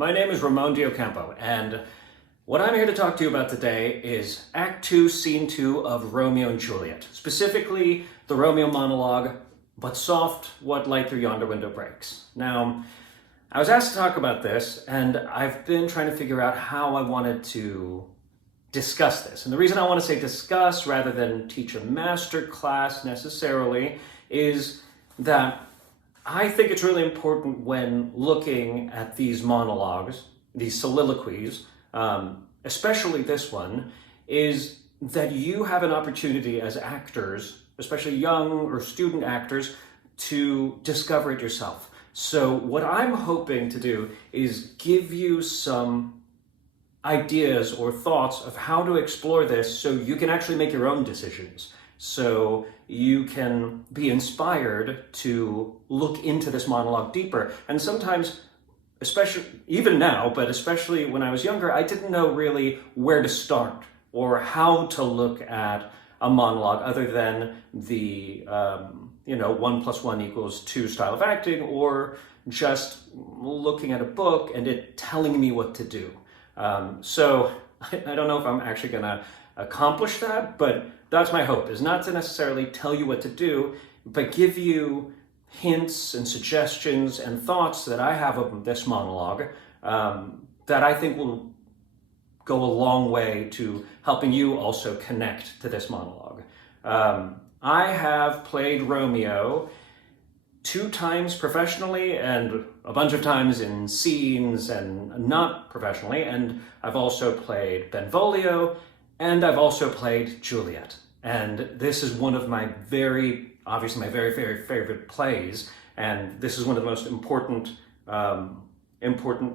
My name is Ramon De Ocampo, and what I'm here to talk to you about today is Act 2, Scene 2 of Romeo and Juliet. Specifically, the Romeo monologue, but soft, what light through yonder window breaks. Now, I was asked to talk about this, and I've been trying to figure out how I wanted to discuss this. And the reason I want to say discuss rather than teach a master class necessarily is that I think it's really important when looking at these monologues, these soliloquies, especially this one, is that you have an opportunity as actors, especially young or student actors, to discover it yourself. So what I'm hoping to do is give you some ideas or thoughts of how to explore this so you can actually make your own decisions. So you can be inspired to look into this monologue deeper. And sometimes, especially even now, but especially when I was younger, I didn't know really where to start or how to look at a monologue other than the 1 + 1 = 2 style of acting, or just looking at a book and it telling me what to do. So I don't know if I'm actually gonna accomplish that, but that's my hope, is not to necessarily tell you what to do, but give you hints and suggestions and thoughts that I have of this monologue that I think will go a long way to helping you also connect to this monologue. I have played Romeo 2 times professionally and a bunch of times in scenes and not professionally, and I've also played Benvolio, and I've also played Juliet. And this is one of my very favorite plays, and this is one of the most important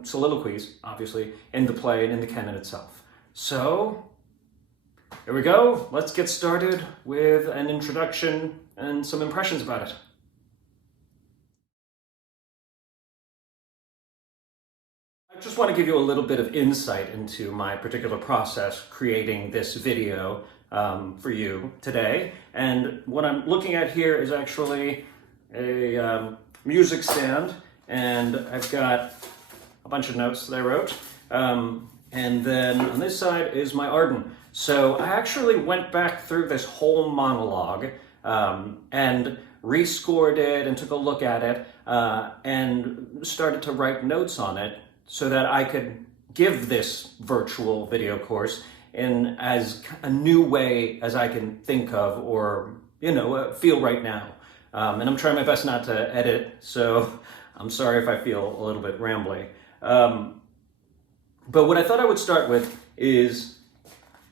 soliloquies, obviously, in the play and in the canon itself. So, here we go. Let's get started with an introduction and some impressions about it. I just want to give you a little bit of insight into my particular process creating this video for you today. And what I'm looking at here is actually a music stand, and I've got a bunch of notes that I wrote. And then on this side is my Arden. So I actually went back through this whole monologue and rescored it and took a look at it and started to write notes on it so that I could give this virtual video course in as a new way as I can think of or, feel right now. And I'm trying my best not to edit, so I'm sorry if I feel a little bit rambly. But what I thought I would start with is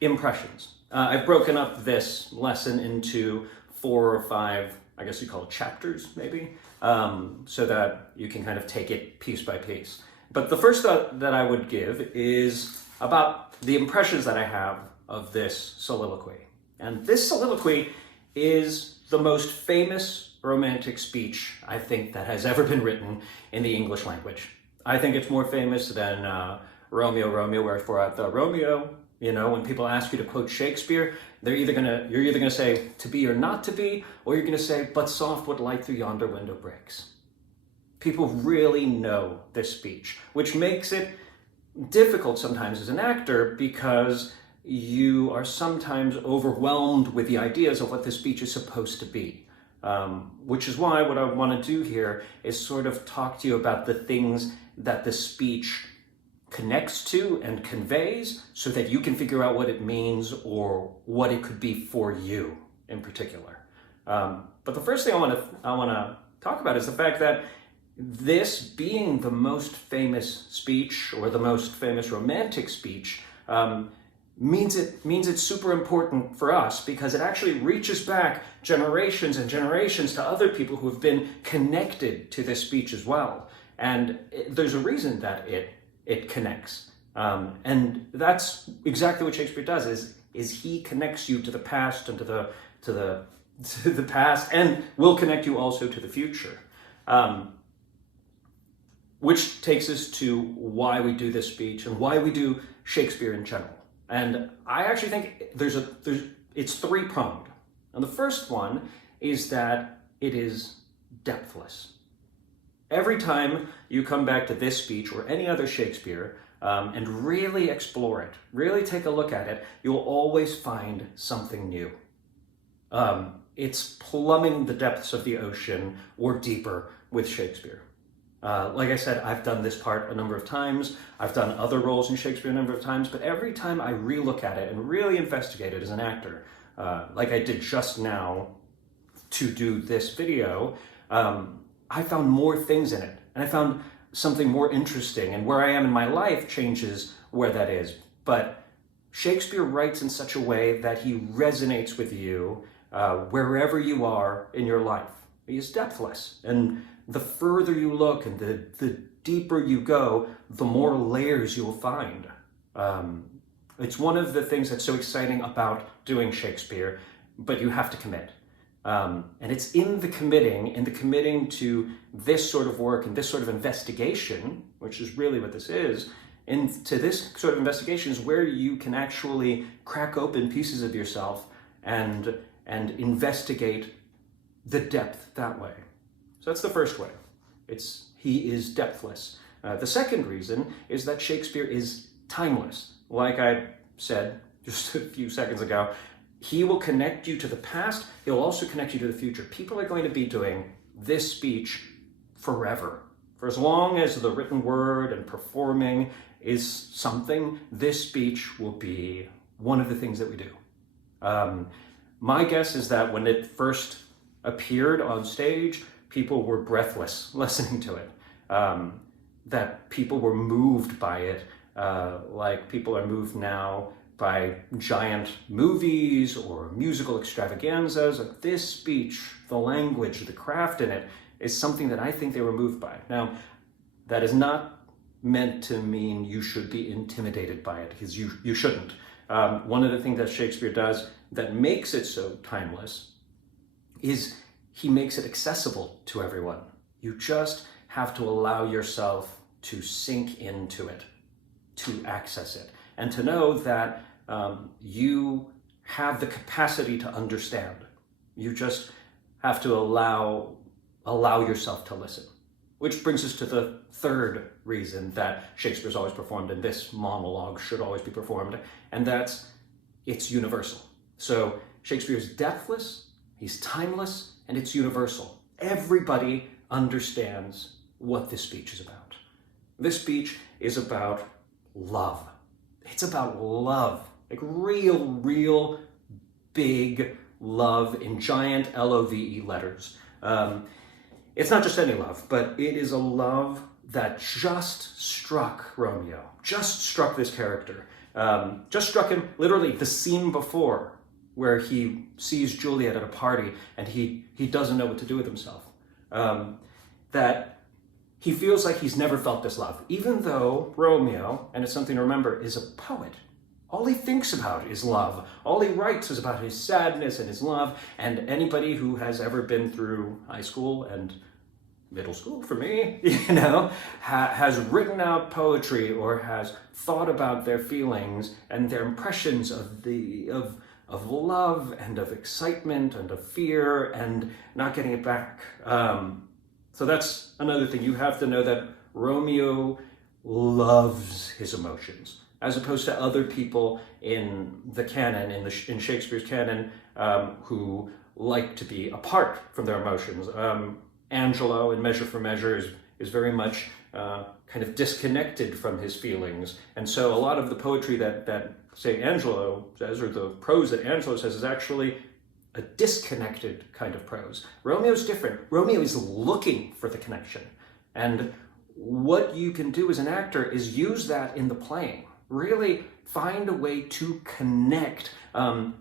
impressions. I've broken up this lesson into 4 or 5, I guess you call it chapters, maybe, so that you can kind of take it piece by piece. But the first thought that I would give is about the impressions that I have of this soliloquy. And this soliloquy is the most famous romantic speech, I think, that has ever been written in the English language. I think it's more famous than Romeo, Romeo, wherefore art thou Romeo. When people ask you to quote Shakespeare, you're either gonna say to be or not to be, or you're gonna say, but soft what light through yonder window breaks. People really know this speech, which makes it difficult sometimes as an actor because you are sometimes overwhelmed with the ideas of what this speech is supposed to be. Which is why what I want to do here is sort of talk to you about the things that the speech connects to and conveys so that you can figure out what it means or what it could be for you in particular. But the first thing I want to talk about is the fact that this being the most famous speech or the most famous romantic speech means it's super important for us because it actually reaches back generations and generations to other people who have been connected to this speech as well. And there's a reason that it connects. And that's exactly what Shakespeare does, is he connects you to the past and to the past, and will connect you also to the future. Which takes us to why we do this speech and why we do Shakespeare in general. And I actually think it's 3-pronged. And the first one is that it is depthless. Every time you come back to this speech or any other Shakespeare and really explore it, really take a look at it, you'll always find something new. It's plumbing the depths of the ocean or deeper with Shakespeare. Like I said, I've done this part a number of times. I've done other roles in Shakespeare a number of times, but every time I relook at it and really investigate it as an actor, like I did just now to do this video, I found more things in it, and I found something more interesting, and where I am in my life changes where that is. But Shakespeare writes in such a way that he resonates with you wherever you are in your life. He is depthless, and the further you look and the deeper you go, the more layers you'll find. It's one of the things that's so exciting about doing Shakespeare, but you have to commit. And it's in the committing to this sort of work and this sort of investigation, which is really what this is, into this sort of investigation is where you can actually crack open pieces of yourself and investigate the depth that way. So that's the first way. He is depthless. The second reason is that Shakespeare is timeless. Like I said just a few seconds ago, he will connect you to the past. He'll also connect you to the future. People are going to be doing this speech forever. For as long as the written word and performing is something, this speech will be one of the things that we do. My guess is that when it first appeared on stage, people were breathless listening to it. That people were moved by it, like people are moved now by giant movies or musical extravaganzas. Like this speech, the language, the craft in it is something that I think they were moved by. Now, that is not meant to mean you should be intimidated by it, because you shouldn't. One of the things that Shakespeare does that makes it so timeless is he makes it accessible to everyone. You just have to allow yourself to sink into it, to access it, and to know that you have the capacity to understand. You just have to allow yourself to listen. Which brings us to the third reason that Shakespeare's always performed and this monologue should always be performed, and that's it's universal. So Shakespeare's depthless, he's timeless, and it's universal. Everybody understands what this speech is about. This speech is about love. It's about love, like real big love in giant L-O-V-E letters. It's not just any love, but it is a love that just struck Romeo, just struck this character, just struck him literally the scene before where he sees Juliet at a party and he doesn't know what to do with himself. That he feels like he's never felt this love, even though Romeo, and it's something to remember, is a poet. All he thinks about is love. All he writes is about his sadness and his love. And anybody who has ever been through high school and middle school, for me, has written out poetry or has thought about their feelings and their impressions of love and of excitement and of fear and not getting it back. So that's another thing. You have to know that Romeo loves his emotions, as opposed to other people in the canon, in Shakespeare's canon, who like to be apart from their emotions. Angelo in Measure for Measure is very much kind of disconnected from his feelings. And so a lot of the poetry that say Angelo says, or the prose that Angelo says, is actually a disconnected kind of prose. Romeo's different. Romeo is looking for the connection. And what you can do as an actor is use that in the playing. Really find a way to connect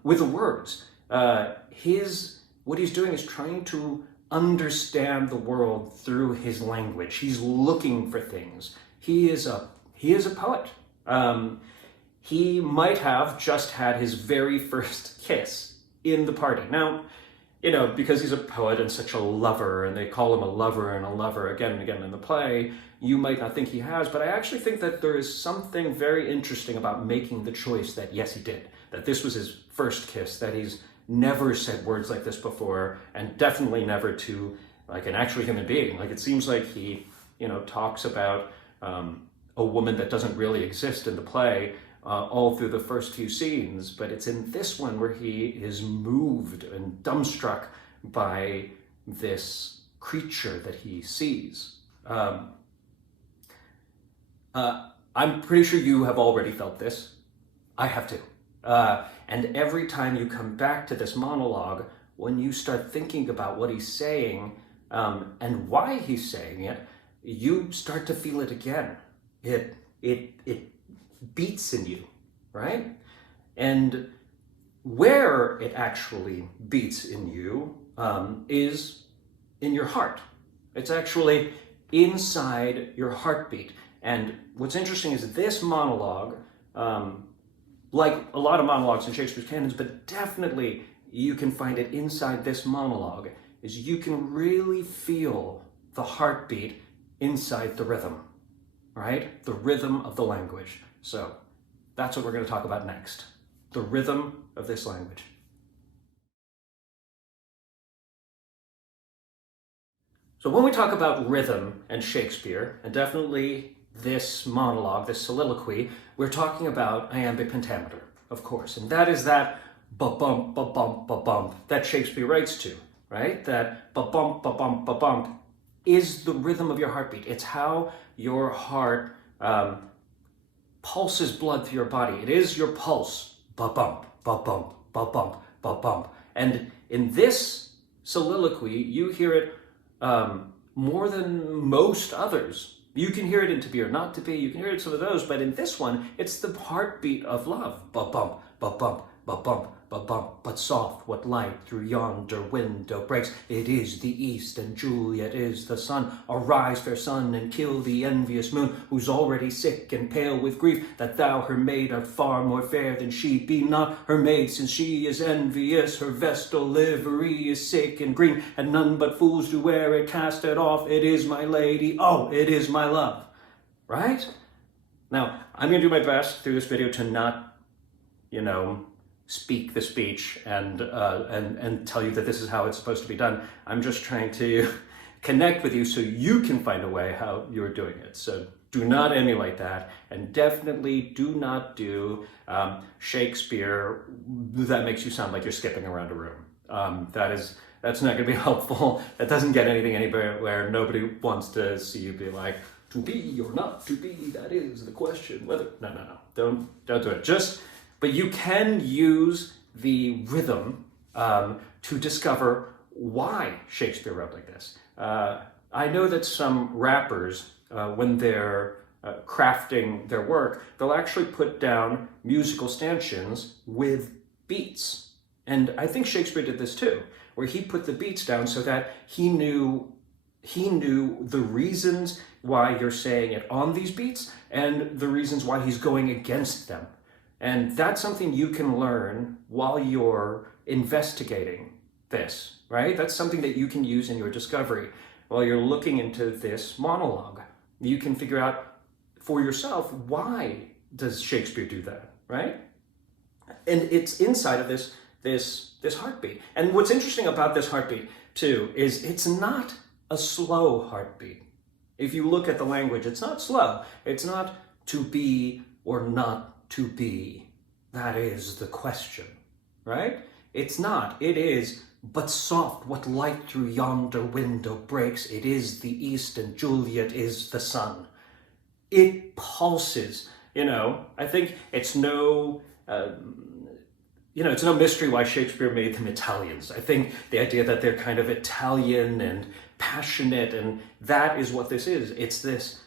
with the words. What he's doing is trying to understand the world through his language. He's looking for things. He is a poet. He might have just had his very first kiss in the party. Now, because he's a poet and such a lover, and they call him a lover and a lover again and again in the play, you might not think he has, but I actually think that there is something very interesting about making the choice that yes, he did, that this was his first kiss, that he's never said words like this before, and definitely never to like an actual human being. Like it seems like he, talks about a woman that doesn't really exist in the play all through the first few scenes, but it's in this one where he is moved and dumbstruck by this creature that he sees. I'm pretty sure you have already felt this. I have too. And every time you come back to this monologue, when you start thinking about what he's saying and why he's saying it, you start to feel it again. It beats in you, right? And where it actually beats in you is in your heart. It's actually inside your heartbeat. And what's interesting is this monologue, like a lot of monologues in Shakespeare's canons, but definitely you can find it inside this monologue, is you can really feel the heartbeat inside the rhythm, right? The rhythm of the language. So that's what we're going to talk about next, the rhythm of this language. So when we talk about rhythm and Shakespeare, and definitely this monologue, this soliloquy, we're talking about iambic pentameter, of course, and that is that ba-bump, ba-bump, ba-bump that Shakespeare writes to, right? That ba-bump, ba-bump, ba-bump is the rhythm of your heartbeat. It's how your heart pulses blood through your body. It is your pulse, ba-bump, ba-bump, ba-bump, ba-bump. And in this soliloquy, you hear it more than most others. You can hear it in To Be or Not to Be, you can hear it in some of those, but in this one, it's the heartbeat of love. Ba-bump, ba-bump, ba-bump, ba-bump, but soft what light through yonder window breaks. It is the east, and Juliet is the sun. Arise, fair sun, and kill the envious moon, who's already sick and pale with grief, that thou, her maid, art far more fair than she. Be not her maid, since she is envious. Her vestal livery is sick and green, and none but fools do wear it. Cast it off, it is my lady, oh, it is my love. Right? Now, I'm going to do my best through this video to not, speak the speech and tell you that this is how it's supposed to be done. I'm just trying to connect with you so you can find a way how you're doing it. So do not emulate that, and definitely do not do Shakespeare that makes you sound like you're skipping around a room. That's not going to be helpful. That doesn't get anything anywhere where nobody wants to see you be like, to be or not to be, that is the question. Whether no. Don't do it. But you can use the rhythm to discover why Shakespeare wrote like this. I know that some rappers, when they're crafting their work, they'll actually put down musical stanchions with beats. And I think Shakespeare did this too, where he put the beats down so that he knew the reasons why you're saying it on these beats and the reasons why he's going against them. And that's something you can learn while you're investigating this, right? That's something that you can use in your discovery. While you're looking into this monologue, you can figure out for yourself, why does Shakespeare do that, right? And it's inside of this heartbeat. And what's interesting about this heartbeat too is it's not a slow heartbeat. If you look at the language, it's not slow. It's not to be or not to be. That is the question, right? It's not. It is, but soft what light through yonder window breaks. It is the east, and Juliet is the sun. It pulses, I think it's no mystery why Shakespeare made them Italians. I think the idea that they're kind of Italian and passionate, and that is what this is. It's this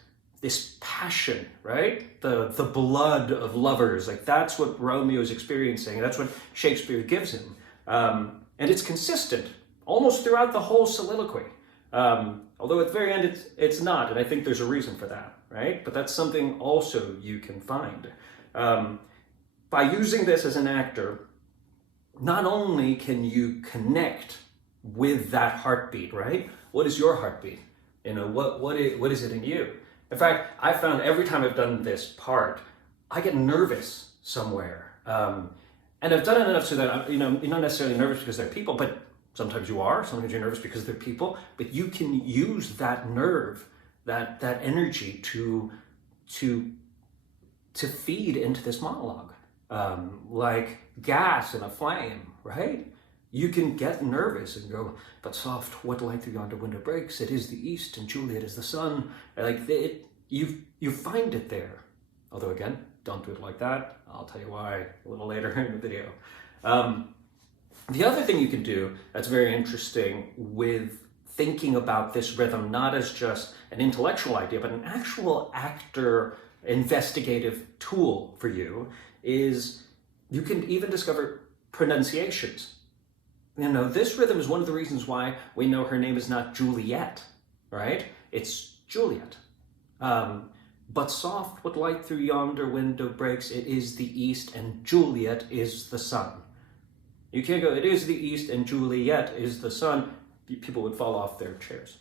passion, right? The blood of lovers. Like that's what Romeo is experiencing. That's what Shakespeare gives him. And it's consistent almost throughout the whole soliloquy. Although at the very end it's not, and I think there's a reason for that, right? But that's something also you can find. By using this as an actor, not only can you connect with that heartbeat, right? What is your heartbeat? What is it in you? In fact, I found every time I've done this part, I get nervous somewhere. And I've done it enough so that, you're not necessarily nervous because they're people, but Sometimes you are, sometimes you're nervous because they're people, but you can use that nerve, that energy to feed into this monologue, like gas in a flame, right? You can get nervous and go, but soft, what light through yonder window breaks? It is the east, and Juliet is the sun. Like you find it there. Although again, don't do it like that. I'll tell you why a little later in the video. The other thing you can do that's very interesting with thinking about this rhythm, not as just an intellectual idea, but an actual actor investigative tool for you, is you can even discover pronunciations. You know, this rhythm is one of the reasons why we know her name is not Juliet, right? It's Juliet. But soft, what light through yonder window breaks? It is the east, and Juliet is the sun. You can't go, it is the east, and Juliet is the sun. People would fall off their chairs.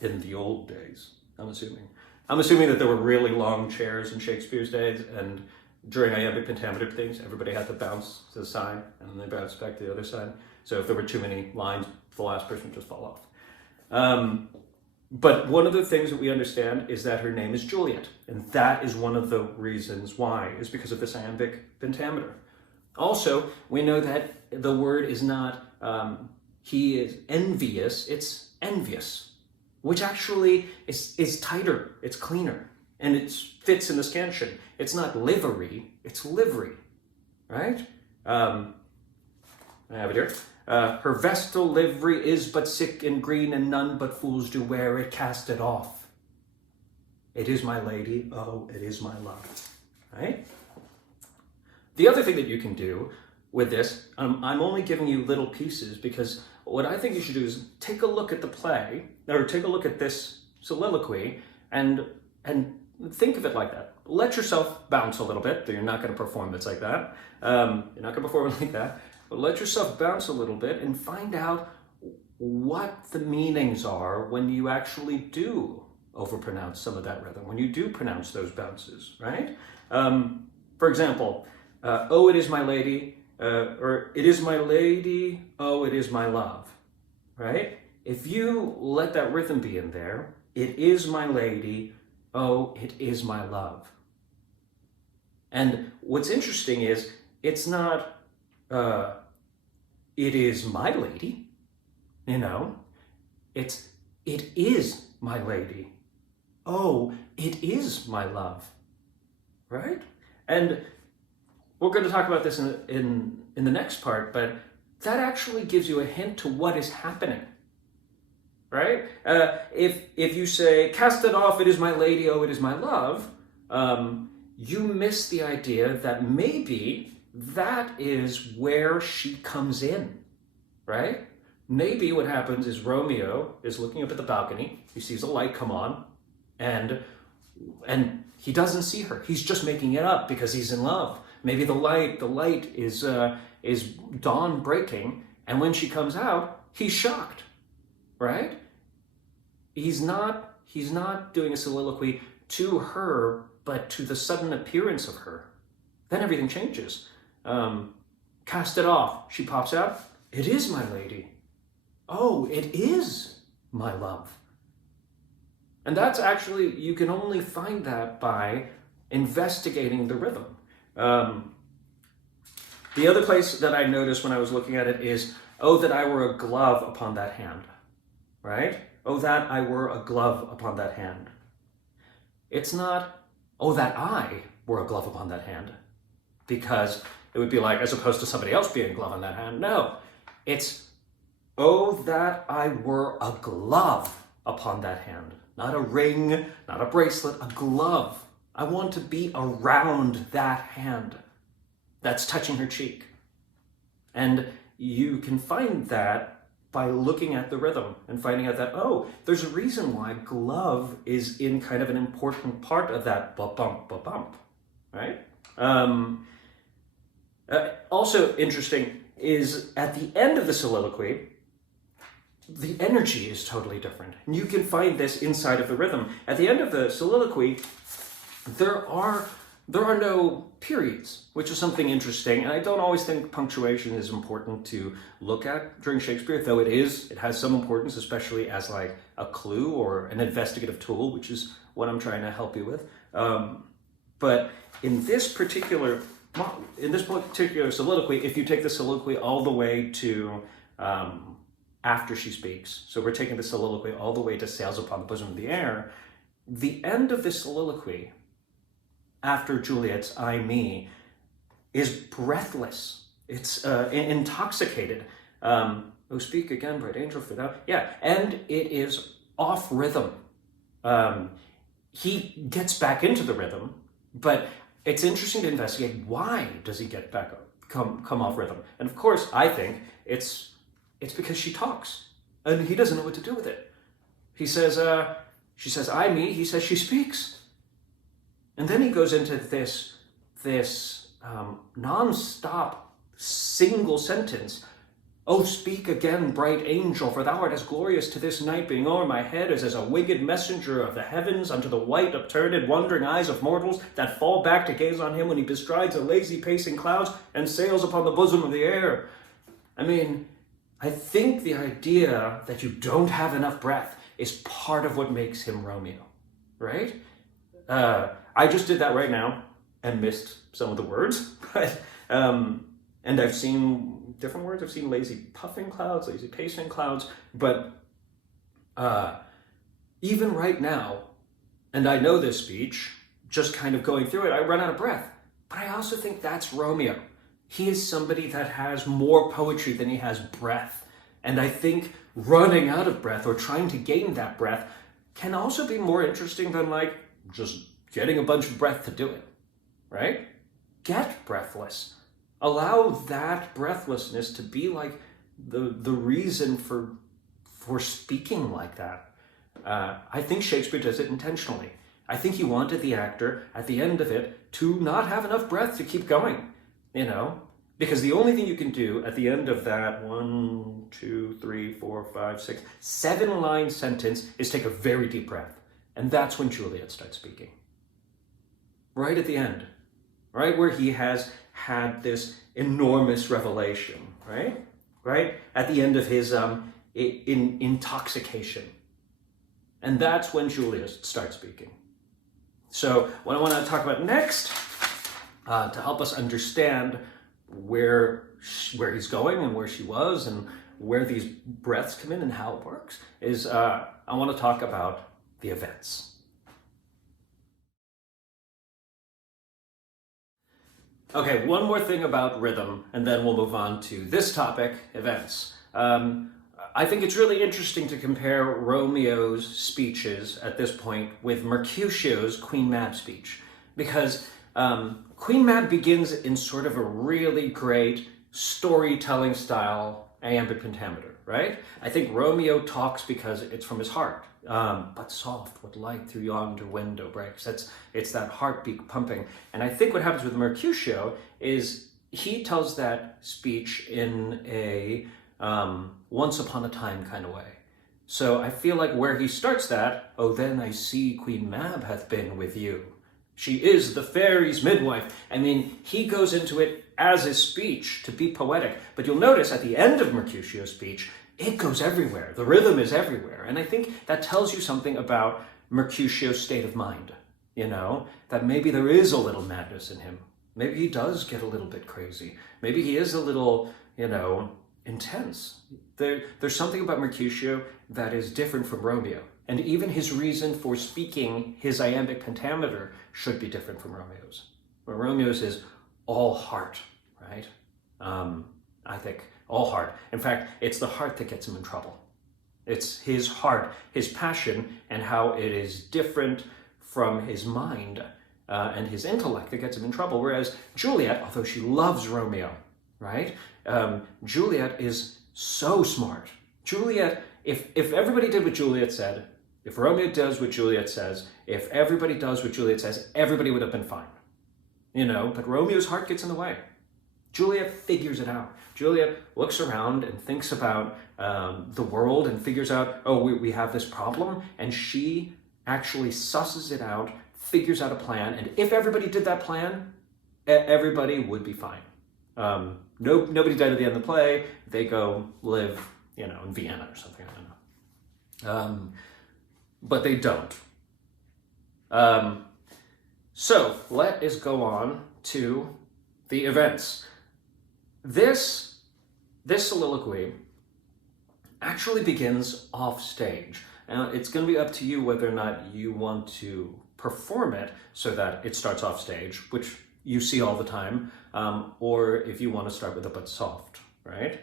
In the old days, I'm assuming. I'm assuming that there were really long chairs in Shakespeare's days, and during iambic pentameter things, everybody had to bounce to the side, and then they bounced back to the other side. So if there were too many lines, the last person would just fall off. But one of the things that we understand is that her name is Juliet, and that is one of the reasons why, is because of this iambic pentameter. Also, we know that the word is not, he is envious, it's envious, which actually is tighter, it's cleaner, and it fits in the scansion. It's not livery, it's livery, right? I have it here. Her vestal livery is but sick and green, and none but fools do wear it. Cast it off. It is my lady, oh, it is my love, right? The other thing that you can do with this, I'm only giving you little pieces because what I think you should do is take a look at the play, or take a look at this soliloquy, and think of it like that. Let yourself bounce a little bit. You're not going to perform it like that. You're not going to perform it like that. But let yourself bounce a little bit and find out what the meanings are when you actually do overpronounce some of that rhythm, when you do pronounce those bounces, right? For example, oh, it is my lady, or it is my lady, oh, it is my love, right? If you let that rhythm be in there, it is my lady, oh, it is my love. And what's interesting is, it's not, it is my lady, you know, it is my lady, oh, it is my love, right? And we're going to talk about this in the next part, but that actually gives you a hint to what is happening, right? If you say, cast it off, it is my lady, oh, it is my love, you miss the idea that maybe that is where she comes in, right? Maybe what happens is Romeo is looking up at the balcony, he sees a light come on, and he doesn't see her. He's just making it up because he's in love. Maybe the light is dawn breaking, and when she comes out, he's shocked, right? He's not doing a soliloquy to her, but to the sudden appearance of her. Then everything changes. Cast it off. She pops out. It is my lady. Oh, it is my love. And that's actually, you can only find that by investigating the rhythm. The other place that I noticed when I was looking at it is, oh, that I were a glove upon that hand, right? Oh, that I were a glove upon that hand. It's not, oh, that I were a glove upon that hand, because it would be like, as opposed to somebody else being a glove on that hand. No, it's, oh, that I were a glove upon that hand. Not a ring, not a bracelet, a glove. I want to be around that hand that's touching her cheek. And you can find that by looking at the rhythm and finding out that, oh, there's a reason why glove is in kind of an important part of that ba-bump, ba-bump, right? Also interesting is at the end of the soliloquy, the energy is totally different. And you can find this inside of the rhythm. At the end of the soliloquy, there are there are no periods, which is something interesting. And I don't always think punctuation is important to look at during Shakespeare, though it is. It has some importance, especially as like a clue or an investigative tool, which is what I'm trying to help you with. But in this particular soliloquy, if you take the soliloquy all the way to after she speaks, so we're taking the soliloquy all the way to sails upon the bosom of the air, the end of this soliloquy, after Juliet's I, me, is breathless. It's intoxicated. Oh, speak again, bright angel, for thou. Yeah, and it is off rhythm. He gets back into the rhythm, but it's interesting to investigate why does he get back come off rhythm. And of course, I think it's because she talks, and he doesn't know what to do with it. He says, she says, I, me. He says, she speaks. And then he goes into this non-stop single sentence. Oh, speak again, bright angel, for thou art as glorious to this night, being o'er my head as a winged messenger of the heavens unto the white, upturned, wondering eyes of mortals that fall back to gaze on him when he bestrides a lazy pacing clouds and sails upon the bosom of the air. I mean, I think the idea that you don't have enough breath is part of what makes him Romeo, right? I just did that right now and missed some of the words, but and I've seen different words. I've seen lazy puffing clouds, lazy pacing clouds, but even right now, and I know this speech, just kind of going through it, I run out of breath. But I also think that's Romeo. He is somebody that has more poetry than he has breath. And I think running out of breath or trying to gain that breath can also be more interesting than like just getting a bunch of breath to do it, right? Get breathless. Allow that breathlessness to be like the reason for speaking like that. I think Shakespeare does it intentionally. I think he wanted the actor at the end of it to not have enough breath to keep going, you know? Because the only thing you can do at the end of that 1, 2, 3, 4, 5, 6, 7-line sentence is take a very deep breath. And that's when Juliet starts speaking. Right at the end, right where he has had this enormous revelation, right? Right at the end of his intoxication. And that's when Juliet starts speaking. So what I want to talk about next, to help us understand where he's going and where she was and where these breaths come in and how it works, is I want to talk about the events. Okay, one more thing about rhythm, and then we'll move on to this topic, events. I think it's really interesting to compare Romeo's speeches at this point with Mercutio's Queen Mab speech, because Queen Mab begins in sort of a really great storytelling style iambic pentameter, right? I think Romeo talks because it's from his heart. But soft, what light through yonder window breaks. It's that heartbeat pumping. And I think what happens with Mercutio is he tells that speech in a once upon a time kind of way. So I feel like where he starts that, oh, then I see Queen Mab hath been with you. She is the fairies' midwife. I mean, he goes into it as his speech to be poetic. But you'll notice at the end of Mercutio's speech, it goes everywhere. The rhythm is everywhere. And I think that tells you something about Mercutio's state of mind, you know, that maybe there is a little madness in him. Maybe he does get a little bit crazy. Maybe he is a little, you know, intense. There's something about Mercutio that is different from Romeo. And even his reason for speaking his iambic pentameter should be different from Romeo's. Where Romeo's is all heart, right? I think all heart. In fact, it's the heart that gets him in trouble. It's his heart, his passion, and how it is different from his mind and his intellect that gets him in trouble. Whereas Juliet, although she loves Romeo, right? Juliet is so smart. Juliet, if everybody did what Juliet said, if Romeo does what Juliet says, if everybody does what Juliet says, everybody would have been fine. You know, but Romeo's heart gets in the way. Juliet figures it out. Juliet looks around and thinks about the world and figures out, oh, we have this problem, and she actually susses it out, figures out a plan, and if everybody did that plan, everybody would be fine. Nobody died at the end of the play. They go live, in Vienna or something. I don't know. But they don't. So let us go on to the events. This soliloquy actually begins off stage. Now, it's going to be up to you whether or not you want to perform it so that it starts off stage, which you see all the time, or if you want to start with a but soft, right?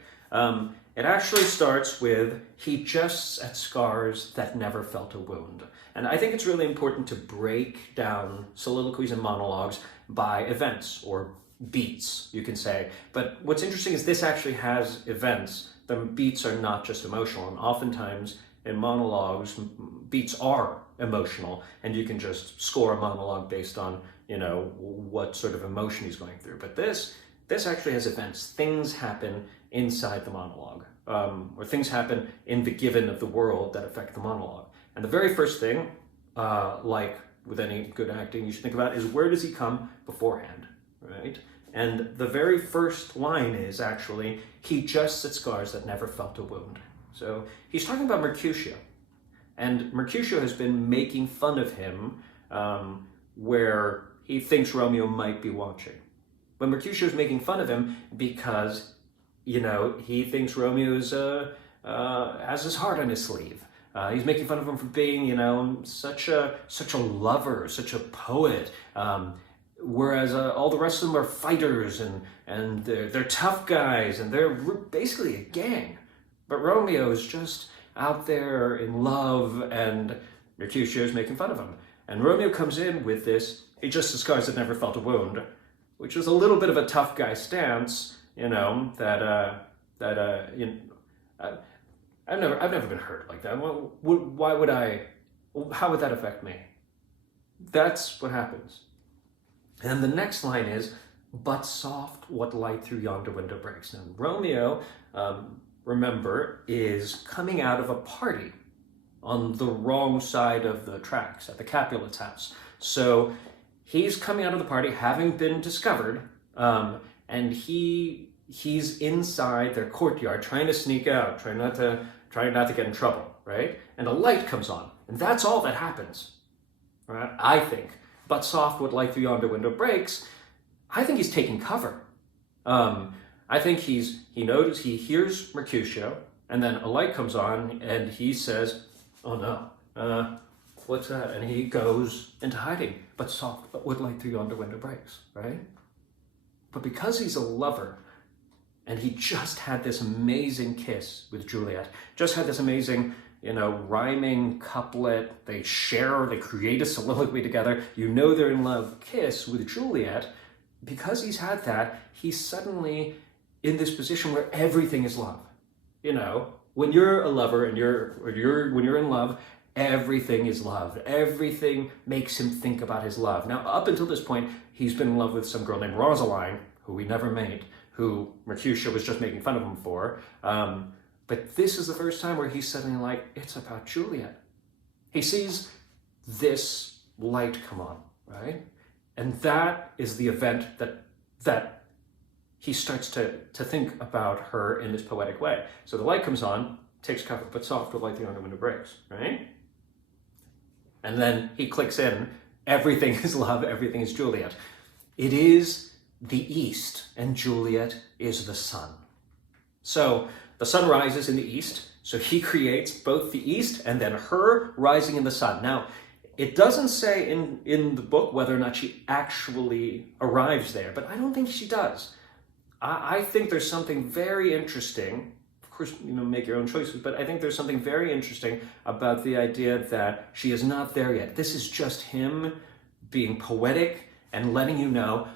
It actually starts with, he jests at scars that never felt a wound. And I think it's really important to break down soliloquies and monologues by events or beats, you can say. But what's interesting is this actually has events. The beats are not just emotional, and oftentimes in monologues, beats are emotional, and you can just score a monologue based on, what sort of emotion he's going through. But this actually has events. Things happen inside the monologue, or things happen in the given of the world that affect the monologue. And the very first thing, like with any good acting you should think about, is where does he come beforehand, right? And the very first line is actually, he jests at scars that never felt a wound. So he's talking about Mercutio. And Mercutio has been making fun of him where he thinks Romeo might be watching. But Mercutio is making fun of him because, he thinks Romeo has his heart on his sleeve. He's making fun of him for being, such a lover, such a poet. Whereas all the rest of them are fighters and they're tough guys and they're basically a gang. But Romeo is just out there in love, and Mercutio is making fun of him. And Romeo comes in with this, he just scars that never felt a wound, which is a little bit of a tough guy stance, I've never been hurt like that. How would that affect me? That's what happens. And the next line is, but soft what light through yonder window breaks. Now, Romeo, remember, is coming out of a party on the wrong side of the tracks at the Capulet's house. So he's coming out of the party having been discovered, and he's inside their courtyard trying to sneak out, trying not to get in trouble, right? And a light comes on, and that's all that happens, right? I think. But soft what light through yonder window breaks, I think he's taking cover. I think he hears Mercutio, and then a light comes on, and he says, oh no, what's that? And he goes into hiding. But soft what light through yonder window breaks, right? But because he's a lover, and he just had this amazing kiss with Juliet, just had this amazing, rhyming couplet, they create a soliloquy together, they're in love, kiss with Juliet. Because he's had that, he's suddenly in this position where everything is love. When you're a lover and when you're in love, everything is love. Everything makes him think about his love. Now, up until this point, he's been in love with some girl named Rosaline, who we never met, who Mercutio was just making fun of him for. But this is the first time where he's suddenly like, it's about Juliet. He sees this light come on, right? And that is the event that he starts to think about her in this poetic way. So the light comes on, takes cover, but soft with light the under window breaks, right? And then he clicks in, everything is love, everything is Juliet. It is the east, and Juliet is the sun. So the sun rises in the east, so he creates both the east and then her rising in the sun. Now, it doesn't say in the book whether or not she actually arrives there, but I don't think she does. I think there's something very interesting, of course, make your own choices, but I think there's something very interesting about the idea that she is not there yet. This is just him being poetic and letting you know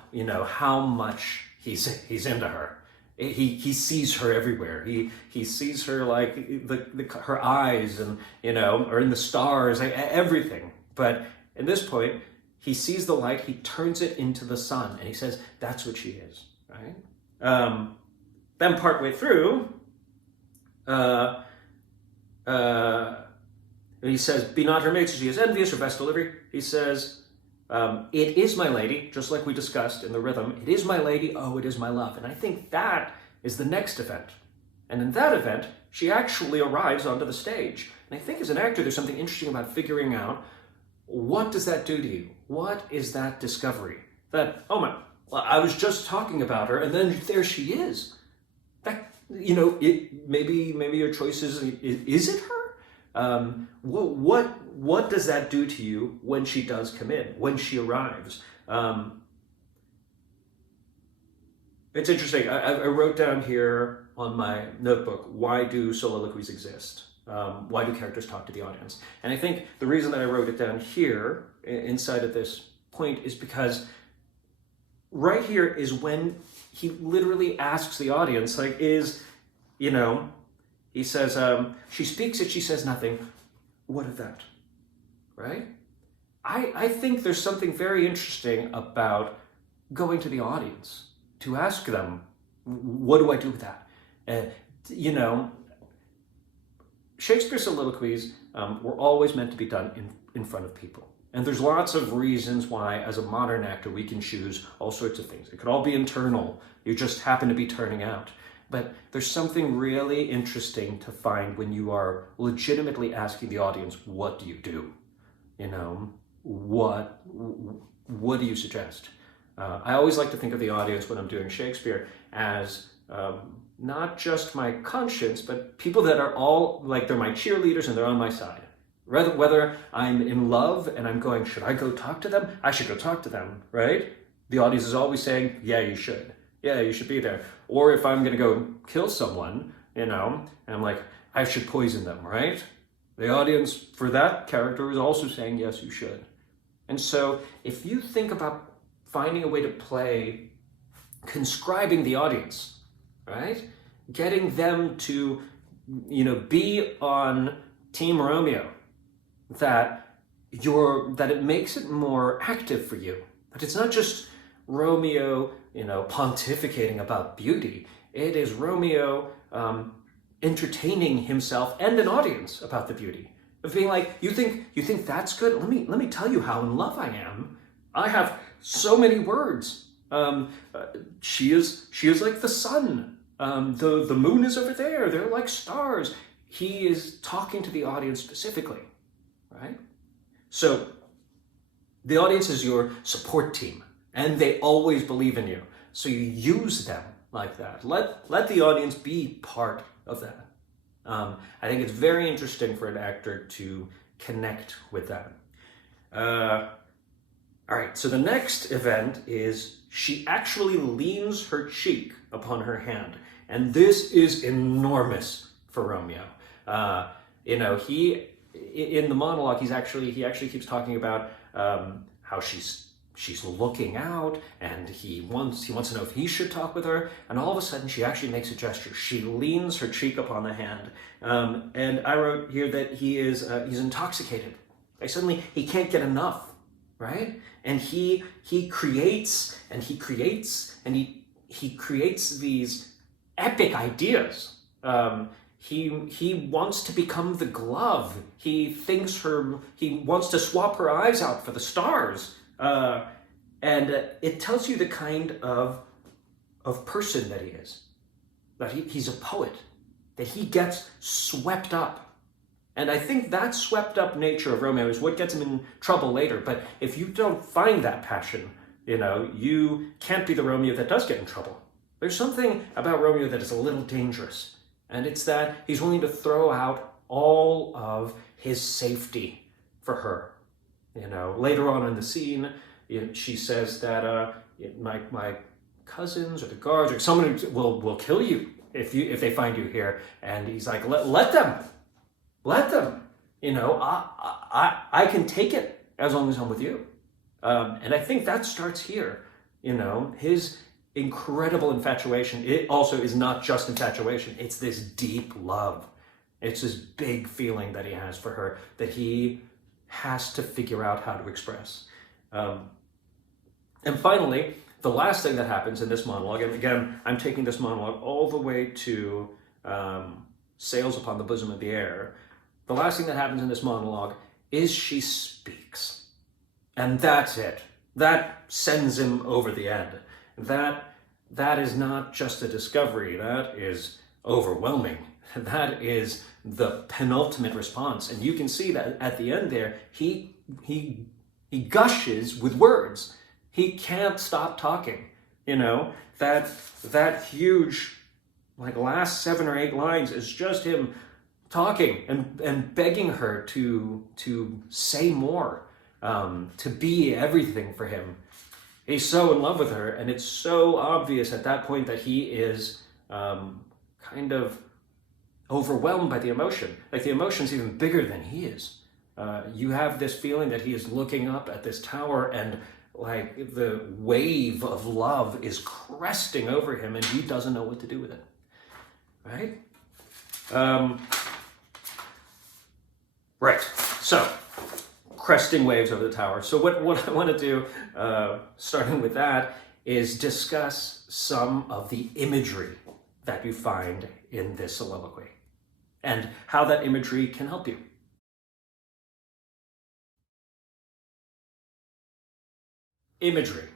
how much he's into her. He sees her everywhere. He sees her like her eyes and or in the stars, everything. But at this point, he sees the light. He turns it into the sun, and he says, "That's what she is." Right. Then partway through, he says, "Be not her maid, so she is envious, her best delivery." He says, It is my lady, just like we discussed in the rhythm. It is my lady, oh, it is my love. And I think that is the next event. And in that event, she actually arrives onto the stage. And I think as an actor, there's something interesting about figuring out, what does that do to you? What is that discovery? That, oh my, well, I was just talking about her, and then there she is. That, maybe your choice is it her? What does that do to you when she does come in, when she arrives? It's interesting. I wrote down here on my notebook, why do soliloquies exist? Why do characters talk to the audience? And I think the reason that I wrote it down here inside of this point is because right here is when he literally asks the audience, like, he says, she speaks it, she says nothing. What of that? Right? I think there's something very interesting about going to the audience to ask them, what do I do with that? Shakespeare's soliloquies were always meant to be done in front of people. And there's lots of reasons why, as a modern actor, we can choose all sorts of things. It could all be internal. You just happen to be turning out. But there's something really interesting to find when you are legitimately asking the audience, what do you do? What do you suggest? I always like to think of the audience when I'm doing Shakespeare as not just my conscience, but people that are all, like, they're my cheerleaders and they're on my side. Whether I'm in love and I'm going, should I go talk to them? I should go talk to them, right? The audience is always saying, yeah, you should. Yeah, you should be there. Or if I'm going to go kill someone, and I'm like, I should poison them, right? The audience for that character is also saying, yes, you should. And so if you think about finding a way to play conscribing the audience, right? Getting them to, be on Team Romeo, that it makes it more active for you. That it's not just Romeo, pontificating about beauty. It is Romeo entertaining himself and an audience about the beauty. Of being like, you think that's good? Let me tell you how in love I am. I have so many words. She is like the sun. The moon is over there. They're like stars. He is talking to the audience specifically, right? So the audience is your support team, and they always believe in you. So you use them like that. Let the audience be part of that. I think it's very interesting for an actor to connect with that. All right, so the next event is she actually leans her cheek upon her hand. And this is enormous for Romeo. He, in the monologue, he actually keeps talking about how she's looking out, and he wants to know if he should talk with her, and all of a sudden she actually makes a gesture. She leans her cheek upon the hand, and I wrote here that he's intoxicated. Like, suddenly he can't get enough, right? And he creates these epic ideas. He wants to become the glove. He wants to swap her eyes out for the stars. And it tells you the kind of person that he is. That he's a poet. That he gets swept up. And I think that swept up nature of Romeo is what gets him in trouble later. But if you don't find that passion, you can't be the Romeo that does get in trouble. There's something about Romeo that is a little dangerous. And it's that he's willing to throw out all of his safety for her. Later on in the scene, she says that my cousins or the guards or someone will kill you if they find you here. And he's like, let them. I can take it as long as I'm with you. And I think that starts here. His incredible infatuation. It also is not just infatuation. It's this deep love. It's this big feeling that he has for her that he has to figure out how to express. And finally, the last thing that happens in this monologue, and again, I'm taking this monologue all the way to Sails Upon the Bosom of the Air. The last thing that happens in this monologue is she speaks. And that's it. That sends him over the end. That is not just a discovery, that is overwhelming. That is the penultimate response. And you can see that at the end there, he gushes with words. He can't stop talking. You know, that huge, like, last 7 or 8 lines is just him talking and begging her to say more, to be everything for him. He's so in love with her, and it's so obvious at that point that he is kind of overwhelmed by the emotion. Like, the emotion's even bigger than he is. You have this feeling that he is looking up at this tower, and like the wave of love is cresting over him, and he doesn't know what to do with it. Right? Right. So, cresting waves over the tower. So what I want to do, starting with that, is discuss some of the imagery that you find in this soliloquy and how that imagery can help you. Imagery.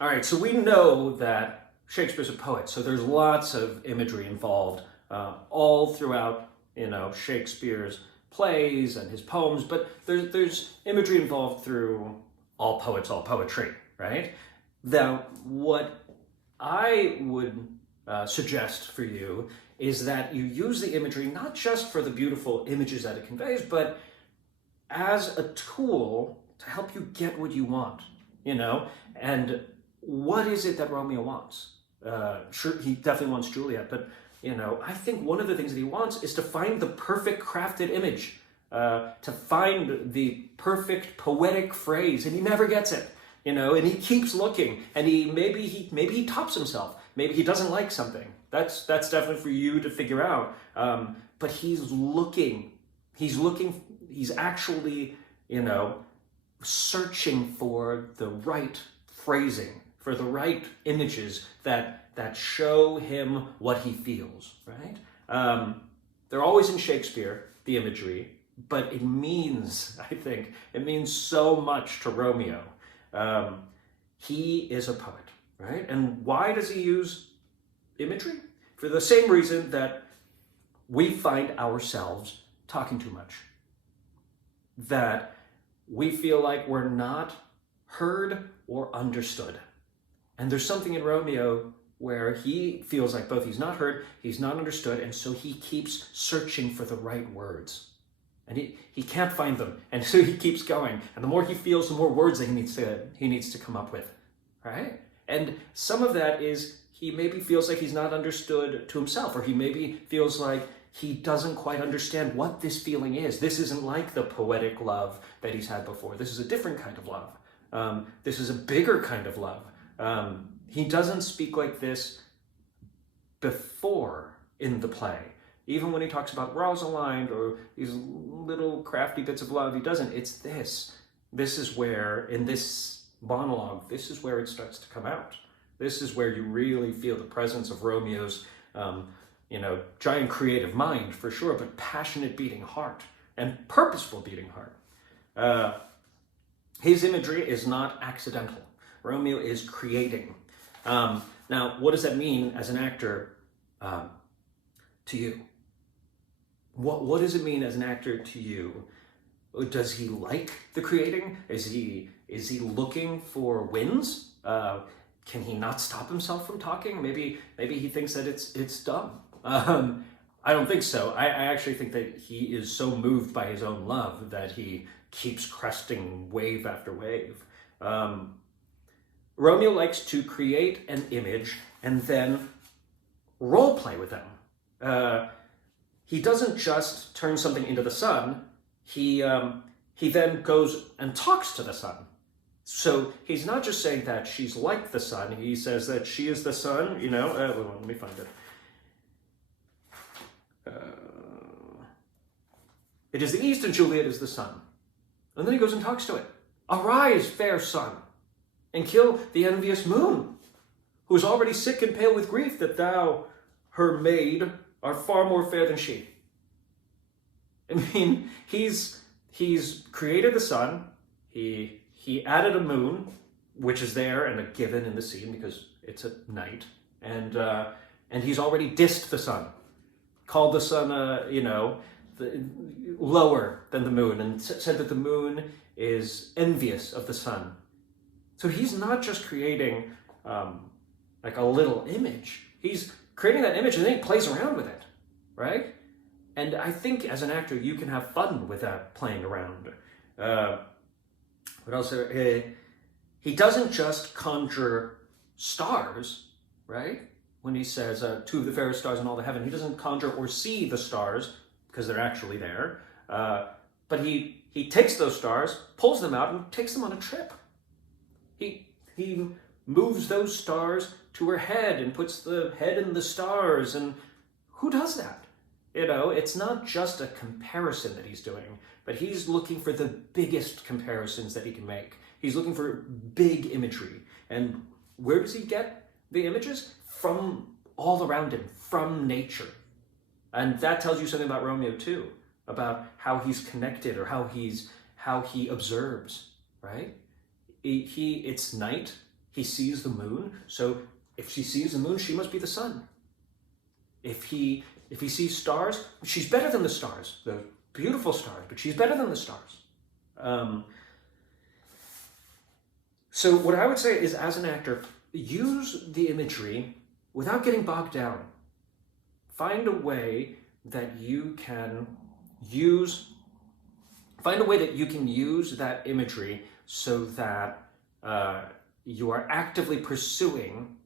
All right, so we know that Shakespeare's a poet, so there's lots of imagery involved all throughout, Shakespeare's plays and his poems, but there's imagery involved through all poets, all poetry, right? Now, what I would suggest for you is that you use the imagery not just for the beautiful images that it conveys, but as a tool to help you get what you want, And what is it that Romeo wants? Sure, he definitely wants Juliet, but I think one of the things that he wants is to find the perfect crafted image, to find the perfect poetic phrase, and he never gets it, and he keeps looking, and maybe he tops himself. Maybe he doesn't like something. That's definitely for you to figure out. But he's looking, he's actually, searching for the right phrasing, for the right images that show him what he feels, right? They're always in Shakespeare, the imagery, but it means so much to Romeo. He is a poet, right? And why does he use imagery? For the same reason that we find ourselves talking too much. That we feel like we're not heard or understood. And there's something in Romeo where he feels like both he's not heard, he's not understood, and so he keeps searching for the right words. And he can't find them, and so he keeps going. And the more he feels, the more words that he needs to come up with, right? And some of that is he maybe feels like he's not understood to himself, or he maybe feels like he doesn't quite understand what this feeling is. This isn't like the poetic love that he's had before. This is a different kind of love. This is a bigger kind of love. He doesn't speak like this before in the play. Even when he talks about Rosalind or these little crafty bits of love, he doesn't. It's this. This is where, in this monologue, this is where it starts to come out. This is where you really feel the presence of Romeo's giant creative mind, for sure, but passionate beating heart and purposeful beating heart. His imagery is not accidental. Romeo is creating. Now, what does that mean as an actor to you? What does it mean as an actor to you? Does he like the creating? Is he looking for wins? Can he not stop himself from talking? Maybe he thinks that it's dumb. I don't think so. I actually think that he is so moved by his own love that he keeps cresting wave after wave. Romeo likes to create an image and then role play with them. He doesn't just turn something into the sun. He then goes and talks to the sun. So he's not just saying that she's like the sun. He says that she is the sun. Let me find it. It is the east and Juliet is the sun. And then he goes and talks to it. Arise, fair sun, and kill the envious moon, who is already sick and pale with grief that thou, her maid, art far more fair than she. I mean, he's created the sun. He he added a moon, which is there and a given in the scene because it's at night, and he's already dissed the sun, called the sun, lower than the moon, and said that the moon is envious of the sun. So he's not just creating like a little image. He's creating that image and then he plays around with it, right? And I think as an actor, you can have fun with that playing around. But also, he doesn't just conjure stars, right? When he says, two of the fairest stars in all the heaven, he doesn't conjure or see the stars because they're actually there. But he takes those stars, pulls them out, and takes them on a trip. He moves those stars to her head and puts the head in the stars. And who does that? It's not just a comparison that he's doing, but he's looking for the biggest comparisons that he can make. He's looking for big imagery. And where does he get the images? From all around him, from nature. And that tells you something about Romeo too, about how he's connected or how he observes, right? It's night, he sees the moon, so if she sees the moon, she must be the sun. If he sees stars, she's better than the stars. They're beautiful stars, but she's better than the stars. So what I would say is, as an actor, use the imagery without getting bogged down. Find a way that you can use that imagery so that you are actively pursuing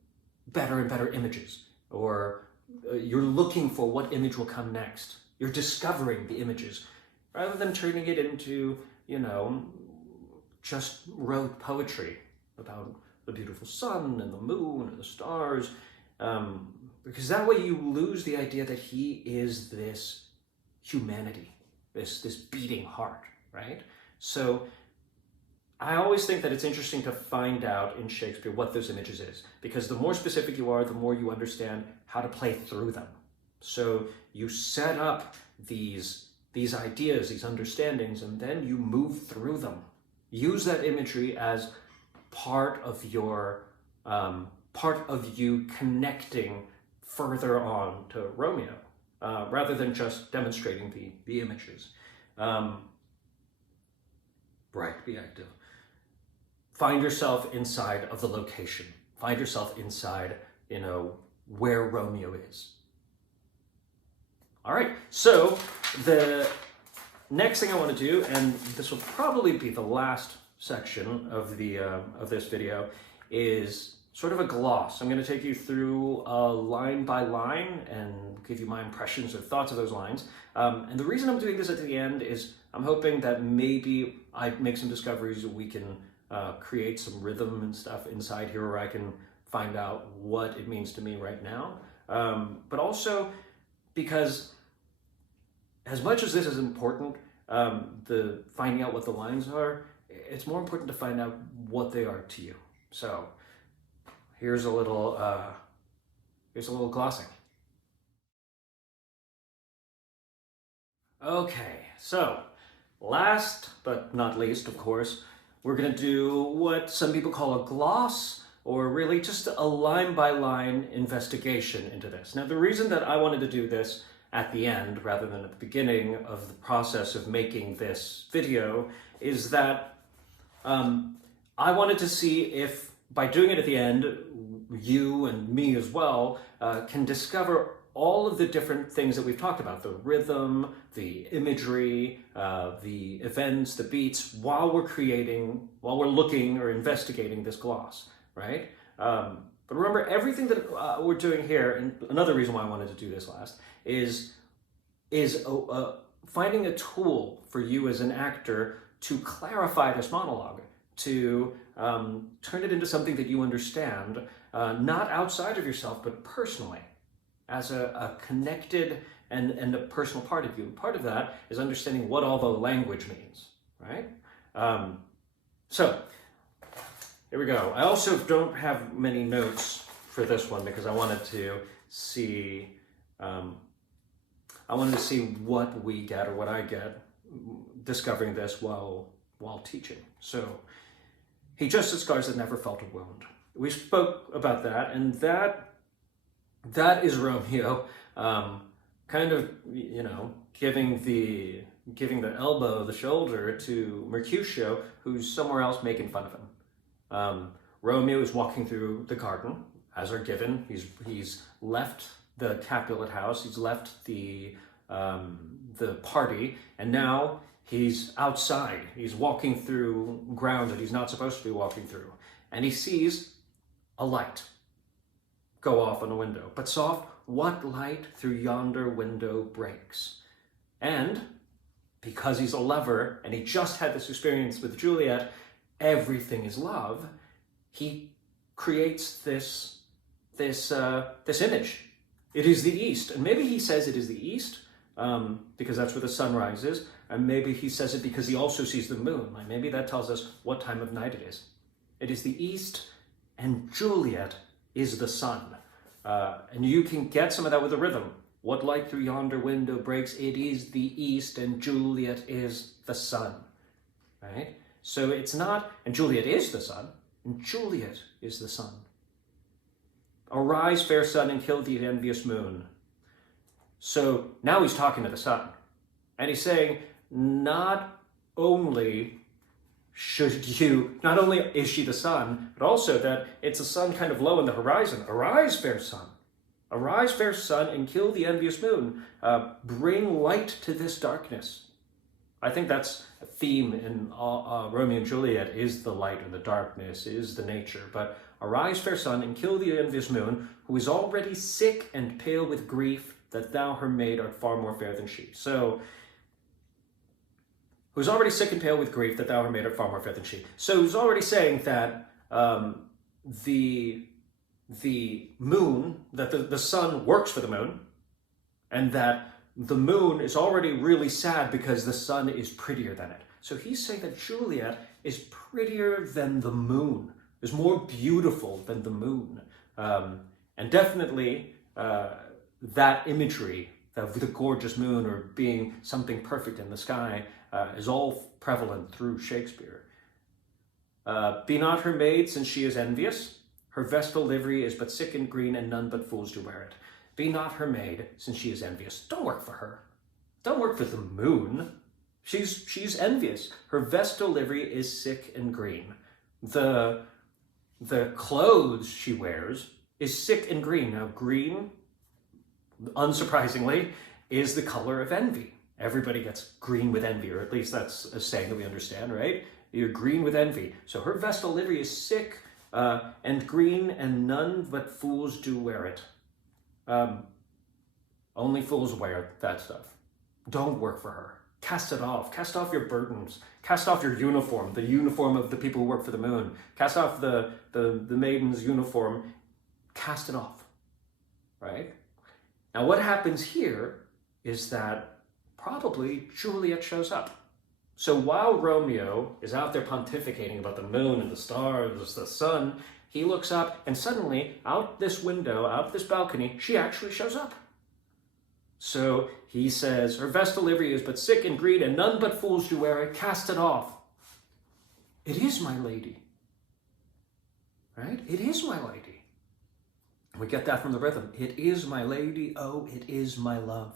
better and better images, or you're looking for what image will come next. You're discovering the images rather than turning it into, just rote poetry about the beautiful sun and the moon and the stars. Because that way you lose the idea that he is this humanity, this beating heart, right? So I always think that it's interesting to find out in Shakespeare what those images is, because the more specific you are, the more you understand how to play through them. So you set up these ideas, these understandings, and then you move through them. Use that imagery as part of you connecting further on to Romeo, rather than just demonstrating the images. Right, be active. Find yourself inside of the location. Find yourself inside, where Romeo is. All right, so the next thing I want to do, and this will probably be the last section of this video, is sort of a gloss. I'm going to take you through line by line and give you my impressions or thoughts of those lines. And the reason I'm doing this at the end is I'm hoping that maybe I make some discoveries that we can create some rhythm and stuff inside here where I can find out what it means to me right now. But also because as much as this is important, the finding out what the lines are, it's more important to find out what they are to you. So here's a little glossing. Okay, so last but not least, of course, we're going to do what some people call a gloss, or really just a line-by-line investigation into this. Now, the reason that I wanted to do this at the end rather than at the beginning of the process of making this video is that I wanted to see if, by doing it at the end, you and me as well can discover all of the different things that we've talked about, the rhythm, the imagery, the events, the beats, while we're looking or investigating this gloss, right? But remember, everything that we're doing here, and another reason why I wanted to do this last, is finding a tool for you as an actor to clarify this monologue, to turn it into something that you understand, not outside of yourself, but personally, as a connected and a personal part of you. Part of that is understanding what all the language means, right? So, here we go. I also don't have many notes for this one because I wanted to see what we get or what I get discovering this while teaching. So He just has scars that never felt a wound. We spoke about that, and that is Romeo, kind of, giving the elbow, the shoulder to Mercutio, who's somewhere else making fun of him. Romeo is walking through the garden, as are given. He's left the Capulet house. He's left the party, and now he's outside. He's walking through ground that he's not supposed to be walking through, and he sees a light go off on a window. But soft, what light through yonder window breaks? And because he's a lover, and he just had this experience with Juliet, everything is love, he creates this image. It is the east. And maybe he says it is the east because that's where the sun rises. And maybe he says it because he also sees the moon. Like maybe that tells us what time of night it is. It is the east, and Juliet is the sun. And you can get some of that with the rhythm. What light through yonder window breaks? It is the east, and Juliet is the sun. Right? So it's not, and Juliet is the sun, and Juliet is the sun. Arise, fair sun, and kill the envious moon. So now he's talking to the sun. And he's saying, not only is she the sun, but also that it's a sun kind of low in the horizon. Arise, fair sun. Arise, fair sun, and kill the envious moon. Bring light to this darkness. I think that's a theme in Romeo and Juliet, is the light and the darkness, is the nature. But arise, fair sun, and kill the envious moon, who is already sick and pale with grief, that thou her maid art far more fair than she. So, who's already sick and pale with grief, that thou her maid art far more fair than she. So he's already saying that the moon, that the sun works for the moon, and that the moon is already really sad because the sun is prettier than it. So he's saying that Juliet is prettier than the moon, is more beautiful than the moon. And definitely that imagery of the gorgeous moon or being something perfect in the sky is all prevalent through Shakespeare. Be not her maid, since she is envious. Her vestal livery is but sick and green, and none but fools do wear it. Be not her maid, since she is envious. Don't work for her. Don't work for the moon. She's envious. Her vestal livery is sick and green. The clothes she wears is sick and green. Now, green, unsurprisingly, is the color of envy. Everybody gets green with envy, or at least that's a saying that we understand, right? You're green with envy. So her vestal livery is sick and green, and none but fools do wear it. Only fools wear that stuff. Don't work for her. Cast it off. Cast off your burdens. Cast off your uniform, the uniform of the people who work for the moon. Cast off the maiden's uniform. Cast it off, right? Now what happens here is that probably Juliet shows up. So while Romeo is out there pontificating about the moon and the stars, the sun, he looks up and suddenly out this window, out this balcony, she actually shows up. So he says, her vestal livery is but sick and green, and none but fools do wear it. Cast it off. It is my lady. Right? It is my lady. We get that from the rhythm. It is my lady. Oh, it is my love.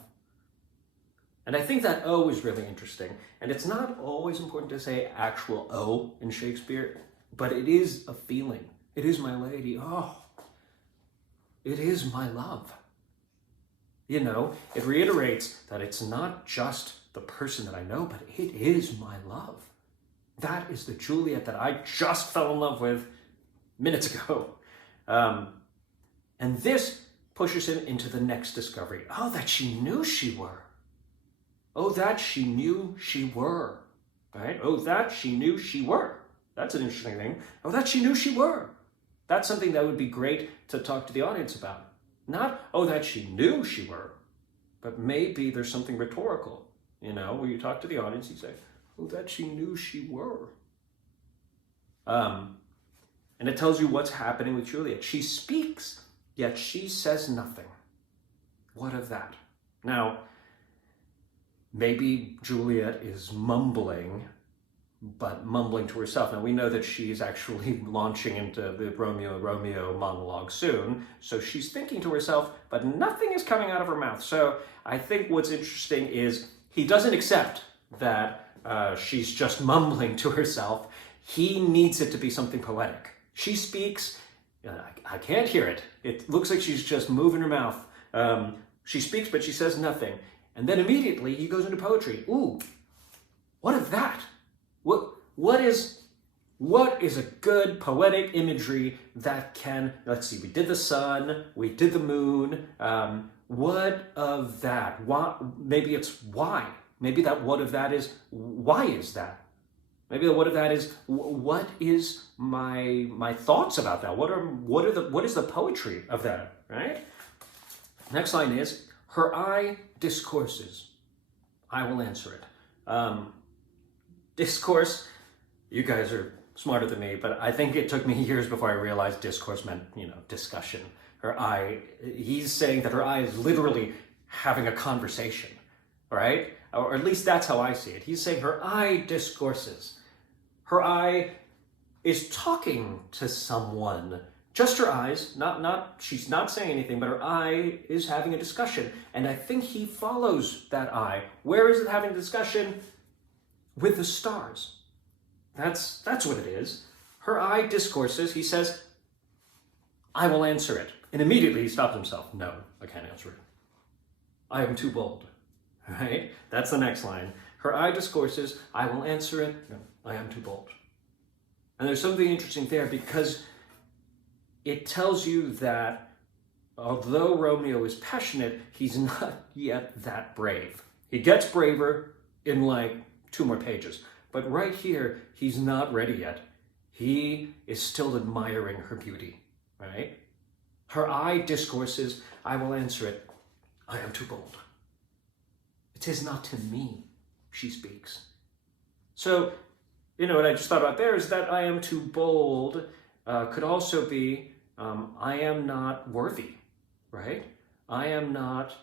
And I think that O is really interesting. And it's not always important to say actual O in Shakespeare, but it is a feeling. It is my lady. Oh, it is my love. You know, it reiterates that it's not just the person that I know, but it is my love. That is the Juliet that I just fell in love with minutes ago. And this pushes him into the next discovery. Oh, that she knew she were. Oh, that she knew she were. Right? Oh, that she knew she were. That's an interesting thing. Oh, that she knew she were. That's something that would be great to talk to the audience about. Not, oh, that she knew she were, but maybe there's something rhetorical, you know, where you talk to the audience, you say, oh, that she knew she were. And it tells you what's happening with Juliet. She speaks, yet she says nothing. What of that? Now, maybe Juliet is mumbling but mumbling to herself. Now we know that she's actually launching into the Romeo monologue soon, so she's thinking to herself, but nothing is coming out of her mouth. So I think what's interesting is he doesn't accept that she's just mumbling to herself. He needs it to be something poetic. She speaks, I can't hear it. It looks like she's just moving her mouth. She speaks, but she says nothing. And then immediately he goes into poetry. Ooh, what of that? What is a good poetic imagery that can, let's see, we did the sun, we did the moon, what of that? Why, maybe it's why. Maybe that what of that is, why is that? Maybe the what of that is, what is my thoughts about that? What is the poetry of that, right? Next line is, her eye discourses. I will answer it. Discourse, you guys are smarter than me, but I think it took me years before I realized discourse meant, discussion. He's saying that her eye is literally having a conversation, right? Or at least that's how I see it. He's saying her eye discourses. Her eye is talking to someone. Just her eyes, she's not saying anything, but her eye is having a discussion. And I think he follows that eye. Where is it having a discussion? With the stars. That's what it is. Her eye discourses. He says, I will answer it. And immediately he stops himself. No, I can't answer it. I am too bold. Right? That's the next line. Her eye discourses, I will answer it. No, I am too bold. And there's something interesting there because it tells you that although Romeo is passionate, he's not yet that brave. He gets braver in like 2 more pages. But right here, he's not ready yet. He is still admiring her beauty, right? Her eye discourses, I will answer it. I am too bold. It is not to me, she speaks. So, what I just thought about there is that I am too bold could also be, I am not worthy, right? I am not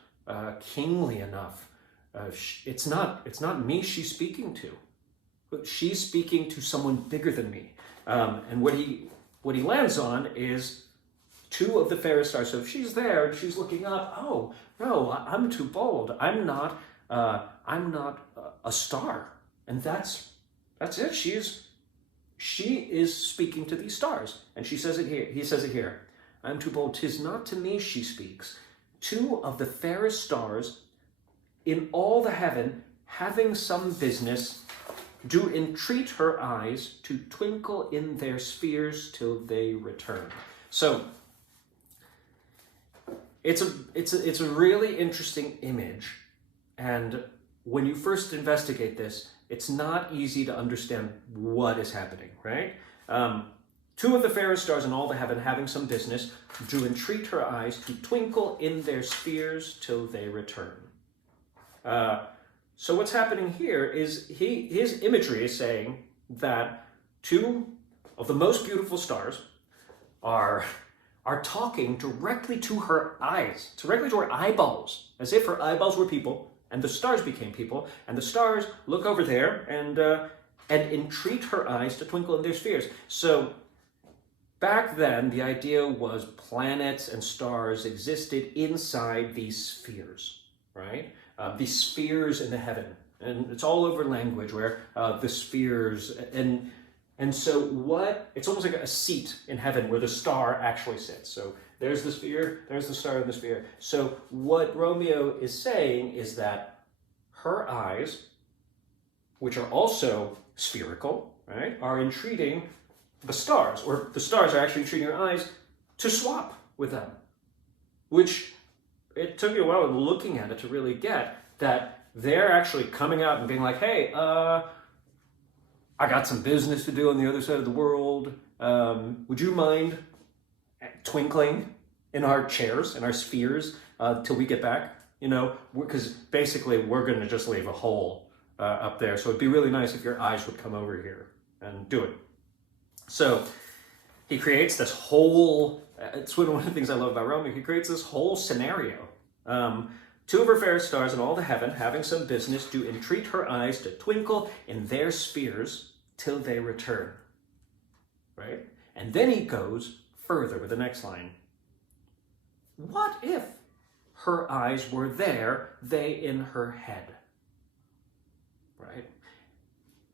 kingly enough. It's not me she's speaking to, but she's speaking to someone bigger than me. And what he lands on is 2 of the fairest stars. So if she's there and she's looking up, oh no, I'm too bold. I'm not a star, and that's it. She is speaking to these stars, and she says it here. He says it here. I'm too bold. 'Tis not to me she speaks. 2 of the fairest stars in all the heaven, having some business, do entreat her eyes to twinkle in their spheres till they return. So it's a really interesting image, and when you first investigate this, it's not easy to understand what is happening, right? 2 of the fairest stars in all the heaven, having some business, do entreat her eyes to twinkle in their spheres till they return. So what's happening here is his imagery is saying that 2 of the most beautiful stars are talking directly to her eyes, directly to her eyeballs, as if her eyeballs were people and the stars became people, and the stars look over there and entreat her eyes to twinkle in their spheres. So back then, the idea was planets and stars existed inside these spheres, right? These spheres in the heaven, and it's all over language where the spheres and so it's almost like a seat in heaven where the star actually sits. So there's the sphere, there's the star in the sphere. So what Romeo is saying is that her eyes, which are also spherical, right, are entreating the stars, or the stars are actually entreating her eyes to swap with them, which it took me a while looking at it to really get that they're actually coming out and being like, hey, I got some business to do on the other side of the world. Would you mind twinkling in our chairs, in our spheres, till we get back? Because basically we're going to just leave a hole up there. So it'd be really nice if your eyes would come over here and do it. So he creates this whole, it's one of the things I love about Romeo, he creates this whole scenario. 2 of her fairest stars in all the heaven, having some business, do entreat her eyes to twinkle in their spheres till they return, right? And then he goes further with the next line. What if her eyes were there, they in her head, right?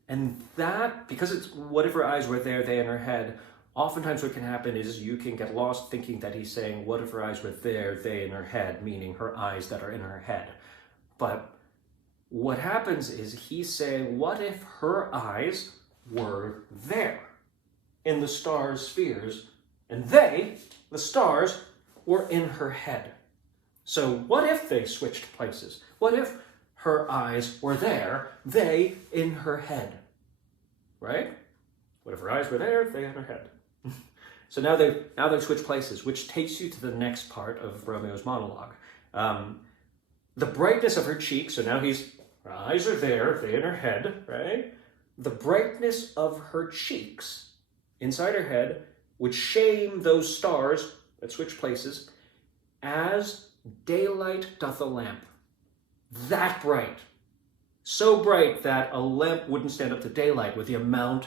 And that, because it's what if her eyes were there, they in her head, oftentimes what can happen is you can get lost thinking that he's saying, what if her eyes were there, they in her head, meaning her eyes that are in her head. But what happens is he's saying, what if her eyes were there in the stars' spheres, and they, the stars, were in her head? So what if they switched places? What if her eyes were there, they in her head, right? What if her eyes were there, they in her head? So now they've switched places, which takes you to the next part of Romeo's monologue. The brightness of her cheeks, so now her eyes are there, they in her head, right? The brightness of her cheeks inside her head would shame those stars that switch places as daylight doth a lamp. That bright. So bright that a lamp wouldn't stand up to daylight with the amount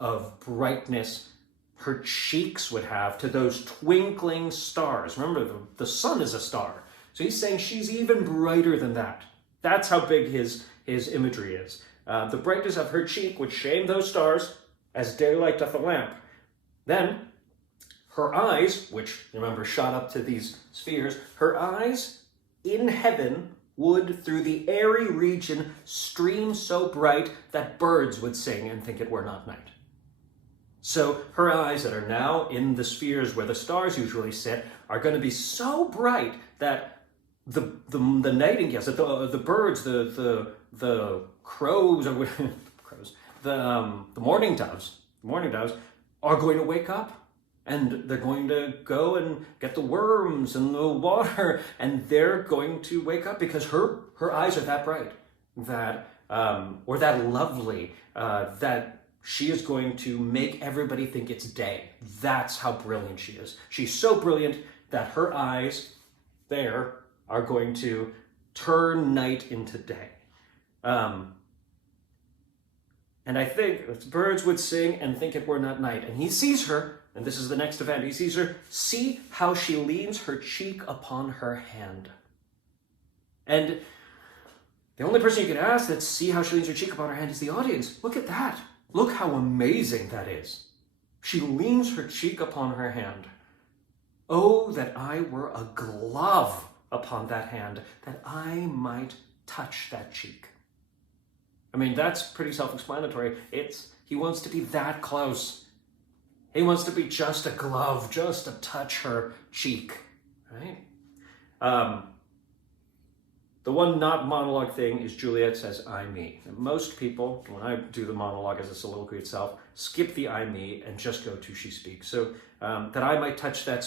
of brightness her cheeks would have to those twinkling stars. Remember, the sun is a star. So he's saying she's even brighter than that. That's how big his imagery is. The brightness of her cheek would shame those stars as daylight doth a lamp. Then her eyes, which, remember, shot up to these spheres, her eyes in heaven would through the airy region stream so bright that birds would sing and think it were not night. So her eyes that are now in the spheres where the stars usually sit are going to be so bright that the nightingales, the birds, the crows, or crows, the mourning doves are going to wake up. And they're going to go and get the worms and the water, and they're going to wake up because her eyes are that bright, or that lovely, that she is going to make everybody think it's day. That's how brilliant she is. She's so brilliant that her eyes there are going to turn night into day. And I think birds would sing and think it were not night. And he sees her. And this is the next event. He sees her, see how she leans her cheek upon her hand. And the only person you can ask that see how she leans her cheek upon her hand is the audience. Look at that. Look how amazing that is. She leans her cheek upon her hand. Oh, that I were a glove upon that hand, that I might touch that cheek. I mean, that's pretty self-explanatory. He wants to be that close. He wants to be just a glove, just to touch her cheek, right? The one not monologue thing is Juliet says, I, me. And most people, when I do the monologue as a soliloquy itself, skip the I, me and just go to she speaks. So that I might touch that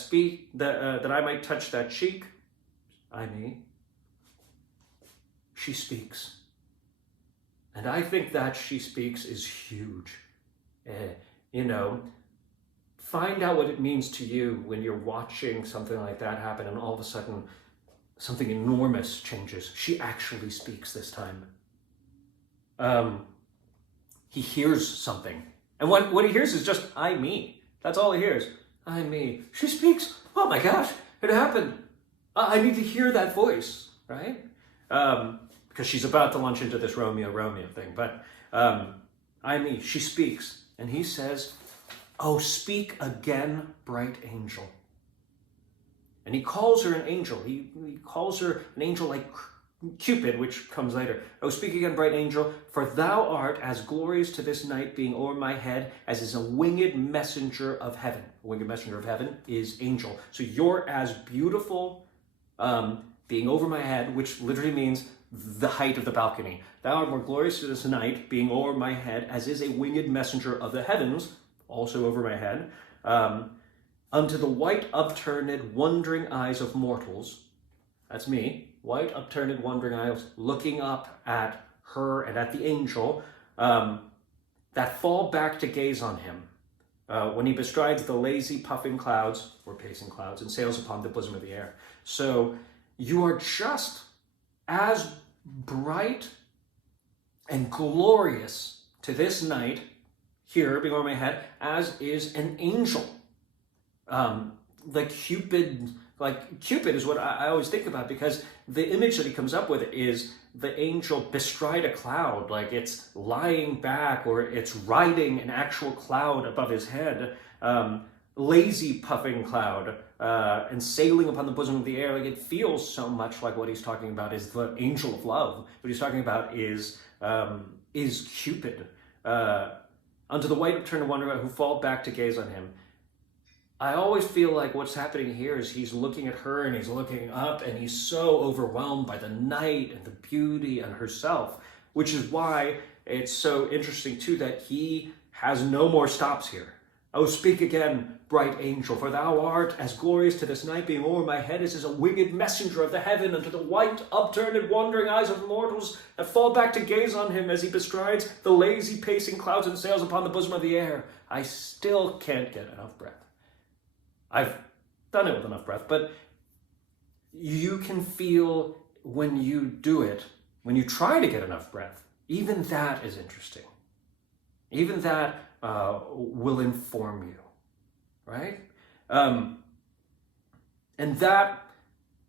that I might touch that cheek, I, me, she speaks. And I think that she speaks is huge. Find out what it means to you when you're watching something like that happen and all of a sudden something enormous changes. She actually speaks this time. He hears something. And what he hears is just, I, me. That's all he hears. I, me. She speaks. Oh my gosh, it happened. I need to hear that voice, right? Because she's about to launch into this Romeo thing. But I, me. She speaks. And he says, oh, speak again, bright angel. And he calls her an angel. He calls her an angel like Cupid, which comes later. Oh, speak again, bright angel, for thou art as glorious to this night being o'er my head as is a winged messenger of heaven. A winged messenger of heaven is angel. So you're as beautiful being over my head, which literally means the height of the balcony. Thou art more glorious to this night being over my head as is a winged messenger of the heavens, also over my head, unto the white upturned wondering eyes of mortals. That's me, white upturned wondering eyes, looking up at her and at the angel, that fall back to gaze on him, when he bestrides the lazy puffing clouds, or pacing clouds, and sails upon the bosom of the air. So you are just as bright and glorious to this night here being over my head, as is an angel. Like Cupid is what I always think about, because the image that he comes up with is the angel bestride a cloud, like it's lying back or it's riding an actual cloud above his head, lazy puffing cloud, and sailing upon the bosom of the air. Like, it feels so much like what he's talking about is the angel of love. What he's talking about is Cupid. Unto the white upturned wonder who fall back to gaze on him. I always feel like what's happening here is he's looking at her and he's looking up and he's so overwhelmed by the night and the beauty and herself, which is why it's so interesting too that he has no more stops here. Oh, speak again, bright angel, for thou art as glorious to this night being o'er my head as is a winged messenger of the heaven unto the white upturned and wandering eyes of mortals that fall back to gaze on him as he bestrides the lazy pacing clouds and sails upon the bosom of the air. I still can't get enough breath. I've done it with enough breath, but you can feel when you do it, when you try to get enough breath, even that is interesting. Even that will inform you, right? And that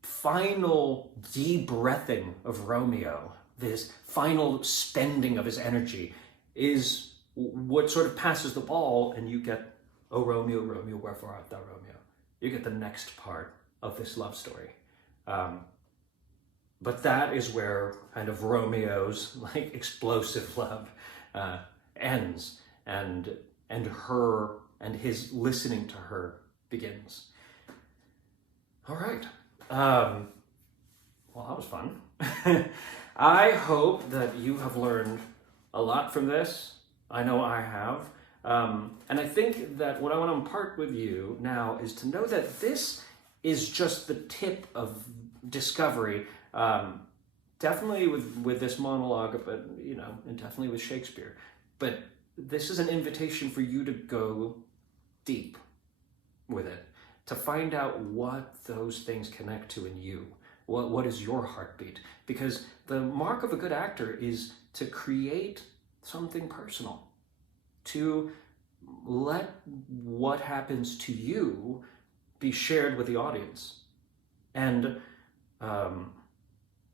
final de-breathing of Romeo, this final spending of his energy, is what sort of passes the ball, and you get, "O Romeo, Romeo, wherefore art thou, Romeo?" You get the next part of this love story. But that is where kind of Romeo's like explosive love ends, and her and his listening to her begins. All right. Well, that was fun. I hope that you have learned a lot from this. I know I have. And I think that what I want to impart with you now is to know that this is just the tip of discovery. Definitely with this monologue, but and definitely with Shakespeare. But this is an invitation for you to go deep with it, to find out what those things connect to in you. What is your heartbeat? Because the mark of a good actor is to create something personal, to let what happens to you be shared with the audience. And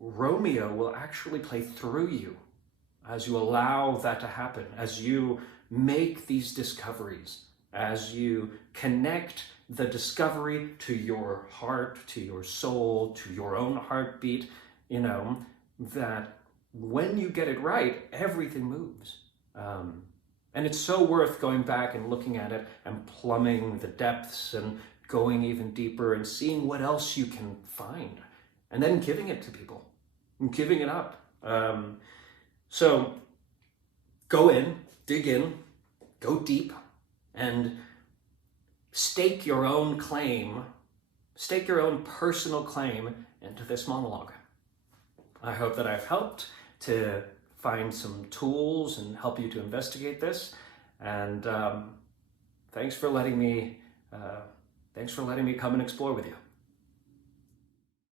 Romeo will actually play through you as you allow that to happen, as you make these discoveries, as you connect the discovery to your heart, to your soul, to your own heartbeat, that when you get it right, everything moves. And it's so worth going back and looking at it and plumbing the depths and going even deeper and seeing what else you can find, and then giving it to people and giving it up. So go in, dig in, go deep, and stake your own claim, stake your own personal claim into this monologue. I hope that I've helped to find some tools and help you to investigate this. And thanks for letting me come and explore with you.